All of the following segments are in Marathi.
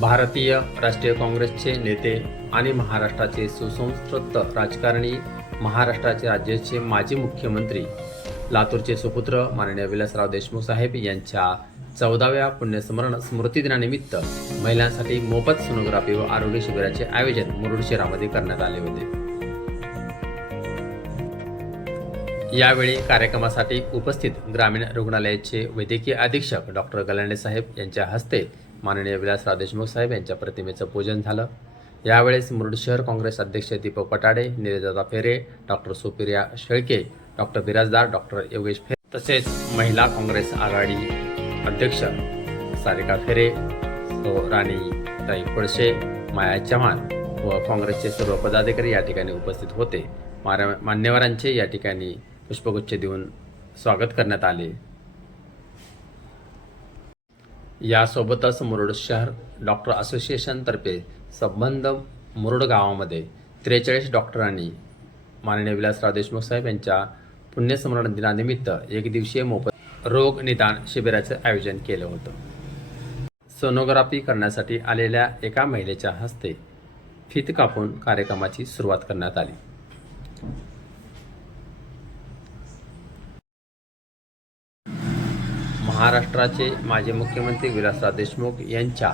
भारतीय राष्ट्रीय काँग्रेसचे नेते आणि महाराष्ट्राचे सुसंस्कृत राजकारणी, महाराष्ट्राचे राज्याचे माजी मुख्यमंत्री, लातूरचे सुपुत्र माननीय विलासराव देशमुख साहेब यांच्या 14व्या पुण्यस्मरण स्मृती दिनानिमित्त महिलांसाठी मोफत सोनोग्राफी व आरोग्य शिबिराचे आयोजन मुरुड शहरामध्ये करण्यात आले होते। यावेळी कार्यक्रमासाठी उपस्थित ग्रामीण रुग्णालयाचे वैद्यकीय अधीक्षक डॉक्टर गलांडे साहेब यांच्या हस्ते माननीय विलासराव देशमुख साहेब यांच्या प्रतिमेचं पूजन झालं। यावेळेस मुरुड शहर काँग्रेस अध्यक्ष दीपक पटाडे, निलेदादा फेरे, doctor Supriya Shelke, doctor Birajdar, doctor Yogesh फेरे तसेच महिला काँग्रेस आघाडी अध्यक्ष सारिका फेरे, राणी ताई पळशे, माया चव्हाण व काँग्रेसचे सर्व पदाधिकारी या ठिकाणी उपस्थित होते। मान्यवरांचे या ठिकाणी पुष्पगुच्छ देऊन स्वागत करण्यात आले। यासोबतच मुरुड शहर डॉक्टर असोसिएशन तर्फे संबंध मुरुड गावामध्ये 43 डॉक्टरांनी माननीय विलासराव देशमुख साहेब यांच्या पुण्यस्मरण दिनानिमित्त एक दिवसीय मोफत रोग निदान शिबिराचे आयोजन केले होते। सोनोग्राफी करण्यासाठी आलेल्या एका महिलेच्या हस्ते फीत कापून कार्यक्रमाची सुरुवात करण्यात आली। महाराष्ट्राचे माजी मुख्यमंत्री विलासराव देशमुख यांच्या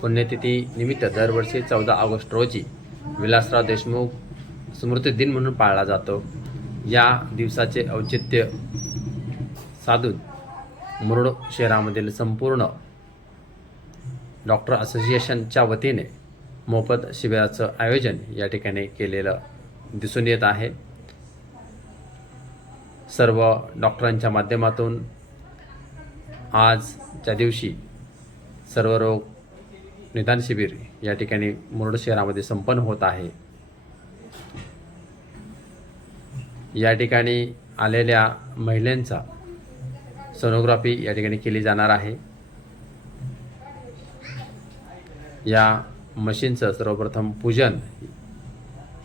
पुण्यतिथी निमित्त दरवर्षी 14 ऑगस्ट रोजी विलासराव देशमुख स्मृती दिन म्हणून पाळला जातो। या दिवसाचे औचित्य साधून मुरुड शहरामधील संपूर्ण डॉक्टर असोसिएशनच्या वतीने मोफत शिबिराचं आयोजन या ठिकाणी केलेलं दिसून येत आहे। सर्व डॉक्टरांच्या माध्यमातून आजच्या दिवशी सर्व रोग निदान शिबिर या ठिकाणी मुरुड शहरामध्ये संपन्न होत आहे। या ठिकाणी आलेल्या महिलांचा सोनोग्राफी या ठिकाणी केली जाणार आहे। या मशीनचं सर्वप्रथम पूजन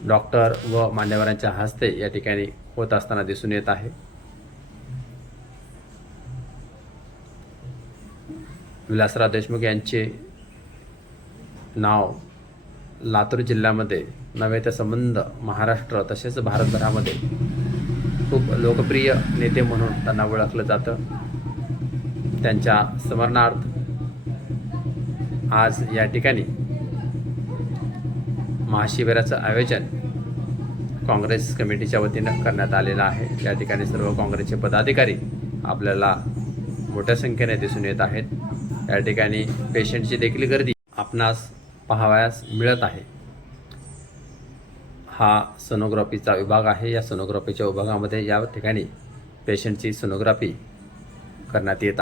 डॉक्टर व मान्यवरांच्या हस्ते या ठिकाणी होत असताना दिसून येत आहे। विलासराव देशमुख यांचे नाव लातूर जिल्ह्यामध्ये नव्हे तर संबंध महाराष्ट्र तसेच भारतभरामध्ये खूप लोकप्रिय नेते म्हणून त्यांना ओळखलं जातं। त्यांच्या स्मरणार्थ आज या ठिकाणी महाशिबिराचं आयोजन काँग्रेस कमिटीच्या वतीनं करण्यात आलेलं आहे। या ठिकाणी सर्व काँग्रेसचे पदाधिकारी आपल्याला मोठ्या संख्येने दिसून येत आहेत। या ठिकाणी पेशंटची देखील गर्दी आपणास पाहावयास मिळत आहे। हा सोनोग्राफीचा विभाग आहे। या सोनोग्राफीच्या विभागामध्ये या ठिकाणी पेशंटची सोनोग्राफी करण्यात येत आहे।